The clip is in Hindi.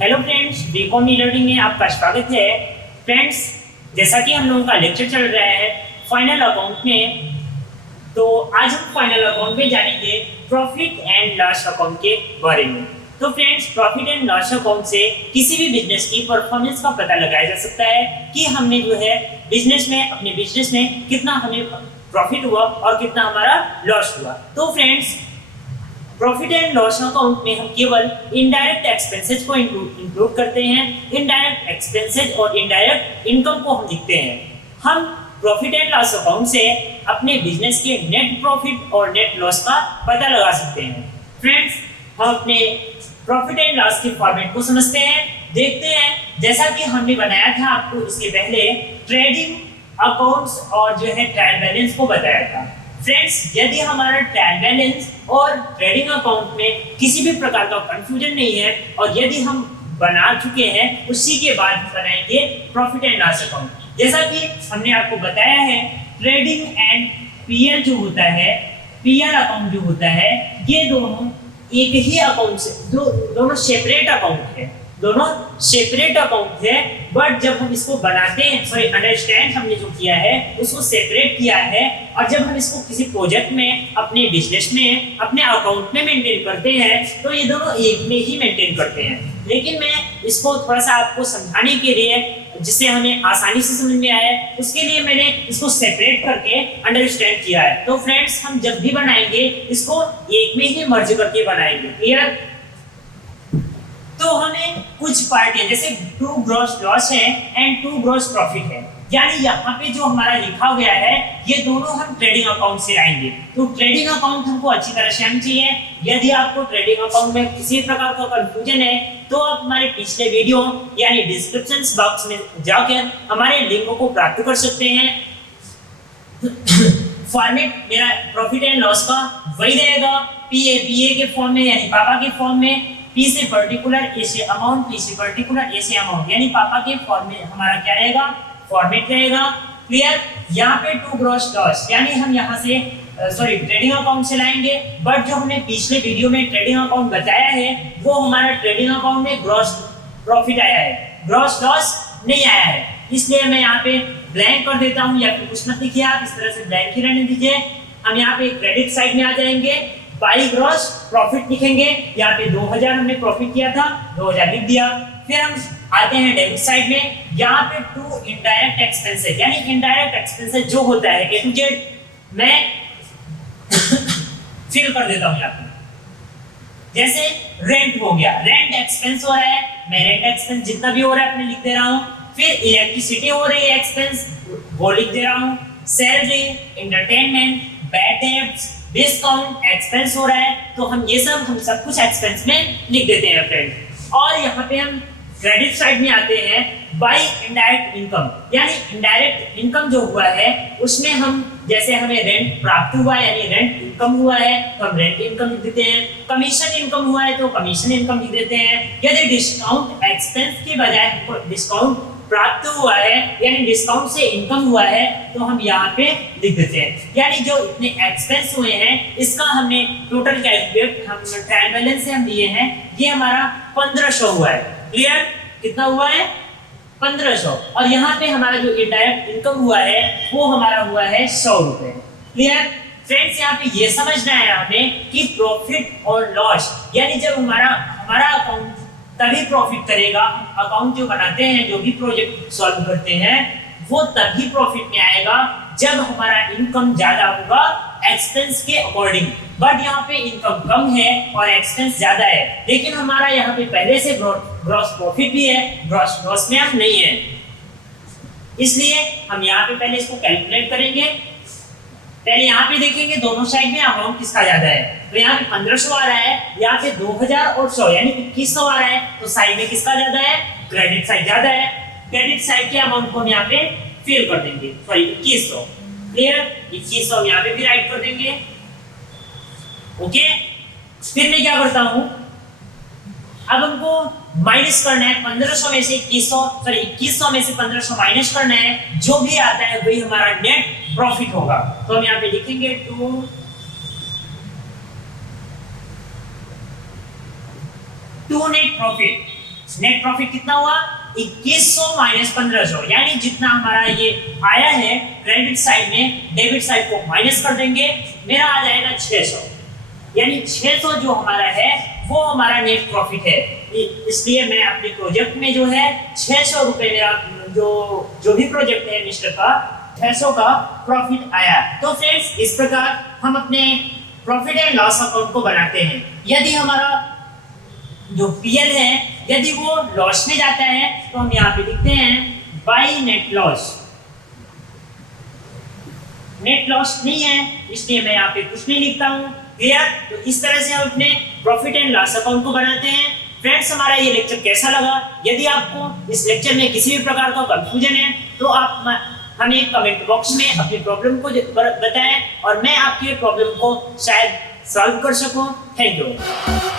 Hello friends, B Com e learning में आपका स्वागत है। फ्रेंड्स, जैसा कि हम लोगों का लेक्चर चल रहा है फाइनल अकाउंट में, तो आज हम फाइनल अकाउंट में जानेंगे प्रॉफिट एंड लॉस अकाउंट के बारे में। तो friends, profit and loss account से किसी भी बिजनेस की परफॉर्मेंस का पता लगाया जा सकता है कि हमने जो है अपने बिजनेस में कितना हमें प्रॉफिट हुआ और कितना हमारा लॉस हुआ। तो friends, profit and loss account में हम केवल इनडायरेक्ट एक्सपेंसेस को इंक्लूड करते हैं। इनडायरेक्ट एक्सपेंसेस और इनडायरेक्ट इनकम को हम लिखते हैं। हम प्रॉफिट एंड लॉस अकाउंट से अपने बिजनेस के नेट प्रॉफिट और नेट लॉस का पता लगा सकते हैं। फ्रेंड्स, हम अपने प्रॉफिट एंड लॉस के फॉर्मेट को समझते हैं, देखते हैं। जैसा कि हमने बनाया था आपको इसके पहले ट्रेडिंग अकाउंट्स और जो है ट्रायल बैलेंस को बताया था। फ्रेंड्स, यदि हमारा ट्रायल बैलेंस और ट्रेडिंग अकाउंट में किसी भी प्रकार का कंफ्यूजन नहीं है और यदि हम बना चुके हैं, उसी के बाद बनाएंगे प्रॉफिट एंड लॉस अकाउंट। जैसा कि हमने आपको बताया है, ट्रेडिंग एंड पीएल जो होता है, पीएल अकाउंट जो होता है, ये दोनों एक ही अकाउंट से दोनों सेपरेट अकाउंट है, दोनों सेपरेट अकाउंट है। बट जब हम इसको बनाते हैं, अंडरस्टैंड हमने जो किया है उसको सेपरेट किया है, और जब हम इसको किसी प्रोजेक्ट में, अपने बिजनेस में, अपने अकाउंट में मेंटेन करते हैं, तो ये दोनों एक में ही मेंटेन करते हैं। लेकिन मैं इसको थोड़ा सा आपको समझाने के लिए, जिससे हमें आसानी से समझ में आए, उसके लिए मैंने इसको सेपरेट करके अंडरस्टैंड किया है। तो फ्रेंड्स, हम जब भी बनाएंगे इसको एक में ही मर्ज करके बनाएंगे। क्लियर? तो हमें कुछ पार्टियां, जैसे 2 ग्रॉस लॉस है एंड 2 ग्रॉस प्रॉफिट है, यानी यहाँ पे जो हमारा लिखा गया है ये दोनों हम ट्रेडिंग अकाउंट से लाएंगे। तो ट्रेडिंग अकाउंट हमको अच्छी तरह से आनी चाहिए। यदि आपको ट्रेडिंग अकाउंट में किसी प्रकार का कंफ्यूजन है, तो आप हमारे पिछले वीडियो यानी डिस्क्रिप्शन बॉक्स में जाकर हमारे लिंक को प्राप्त कर सकते हैं। फॉर्मेट मेरा प्रॉफिट एंड लॉस का वही रहेगा, पीए के फॉर्म में, यानी पापा के फॉर्म में। पी से पर्टिकुलर, ए से अमाउंट, पी से पर्टिकुलर, ए से अमाउंट, यानी पापा के फॉर्म में हमारा क्या रहेगा, फॉर्मेट रहेगा। क्लियर? यहाँ पे 2 ग्रॉस लॉस, यानी हम यहाँ से ट्रेडिंग अकाउंट से लाएंगे। बट जो हमने पिछले वीडियो में ट्रेडिंग अकाउंट बताया है, वो हमारा ट्रेडिंग अकाउंट में ग्रॉस प्रॉफिट आया है, ग्रॉस लॉस नहीं आया है। इसलिए मैं यहाँ पे ब्लैंक कर देता हूँ, या फिर कुछ मत लिखिए आप, इस तरह से ब्लैंक ही रहने दीजिए। हम यहाँ पे क्रेडिट साइड में आ जाएंगे, बाई ग्रॉस प्रॉफिट लिखेंगे। यहाँ पे 2000 हमने प्रॉफिट किया था, 2000 लिख दिया। फिर हम आते हैं डेबिट साइड में, यहाँ पे 2 इनडायरेक्ट एक्सपेंसेस, यानी इनडायरेक्ट एक्सपेंसेस जो होता है ए टू जेड, मैं फिल कर देता हूँ यहाँ पे। जैसे रेंट हो गया, रेंट एक्सपेंस हो रहा है, मैं रेंट एक्सपेंस जितना भी हो रहा है अपने लिख दे रहा हूँ। फिर इलेक्ट्रिसिटी हो रही है एक्सपेंस, वो लिख दे रहा हूँ। Salary, entertainment, bad debts, discount expense हो रहा है, तो हम सब कुछ एक्सपेंस में लिख देते हैं फ्रेंड। और यहाँ पे हम क्रेडिट साइड में आते हैं, बाई इनडायरेक्ट इनकम, यानी इनडायरेक्ट इनकम जो हुआ है उसमें हम, जैसे हमें रेंट प्राप्त हुआ है, यानी रेंट इनकम हुआ है, तो हम रेंट इनकम लिख देते हैं। कमीशन इनकम हुआ है तो कमीशन इनकम लिख देते हैं। यदि डिस्काउंट एक्सपेंस के बजाय हमको डिस्काउंट प्राप्त हुआ है, यानी डिस्काउंट से इनकम हुआ है, तो हम यहाँ पे लिख देते हैं। यानी जो इतने एक्सपेंस हुए हैं, इसका हमने टोटल कैलकुलेट, हम ट्रायल बैलेंस से हम लिए हैं, ये हमारा 1500 हुआ है। क्लियर? कितना हुआ है? 1500। और यहाँ पे हमारा जो इनडायरेक्ट इनकम हुआ है वो हमारा हुआ है 100 रुपए। क्लियर? फ्रेंड्स, यहाँ पे ये समझना है हमें कि प्रॉफिट और लॉस, यानी जब हमारा अकाउंट तभी प्रॉफिट करेगा, अकाउंट जो बनाते हैं, जो भी प्रोजेक्ट सॉल्व करते हैं, वो तभी प्रॉफिट में आएगा जब हमारा इनकम ज्यादा होगा एक्सपेंस के अकॉर्डिंग। बट यहाँ पे इनकम कम है और एक्सपेंस ज्यादा है, लेकिन हमारा यहाँ पे पहले से ग्रॉस प्रॉफिट भी है, ग्रॉस लॉस में हम नहीं है। इसलिए हम यहाँ पे पहले इसको कैलकुलेट करेंगे। पहले यहाँ पे देखेंगे दोनों साइड में अमाउंट किसका ज्यादा है, तो यहाँ पे 1500 आ रहा है, यहाँ पे 2000 और 100 यानी 2100 आ रहा है, तो साइड में किसका ज्यादा है, क्रेडिट साइड ज्यादा है। क्रेडिट साइड के अमाउंट को हम यहाँ पे फिल कर देंगे, 2100। क्लियर? 2100 यहाँ पे भी राइट कर देंगे। ओके, फिर मैं क्या करता हूँ, अब हमको माइनस करना है 1500 में से 2100 में से 1500 माइनस करना है, जो भी आता है वही हमारा नेट प्रॉफिट होगा। तो हम यहाँ पे लिखेंगे 2 नेट प्रॉफिट। नेट प्रॉफिट कितना हुआ 2100 माइनस 1500, यानी जितना हमारा ये आया है क्रेडिट साइड में डेबिट साइड को माइनस कर देंगे, मेरा आ जाएगा 600, यानी 600 जो हमारा है वो हमारा नेट प्रॉफिट है। इसलिए मैं अपने प्रोजेक्ट में जो है 600 रुपए मेरा जो भी प्रोजेक्ट है मिस्टर का 600 का प्रॉफिट आया। तो फ्रेंड्स इस प्रकार हम अपने प्रॉफिट एंड लॉस अकाउंट को बनाते हैं। यदि हमारा जो पीएल है यदि वो लॉस में जाता है तो हम यहाँ पे लिखते हैं by net loss. Net loss नहीं है इसलिए मैं यहाँ पे कुछ नहीं लिखता हूँ। क्लियर? तो इस तरह से हम अपने प्रॉफिट एंड लॉस अकाउंट को बनाते हैं। फ्रेंड्स हमारा ये लेक्चर कैसा लगा? यदि आपको इस लेक्चर में किसी भी प्रकार का कंफ्यूजन है तो आप हमें कमेंट बॉक्स में अपनी प्रॉब्लम को बताएं और मैं आपकी प्रॉब्लम को शायद सॉल्व कर सकूं। Thank you.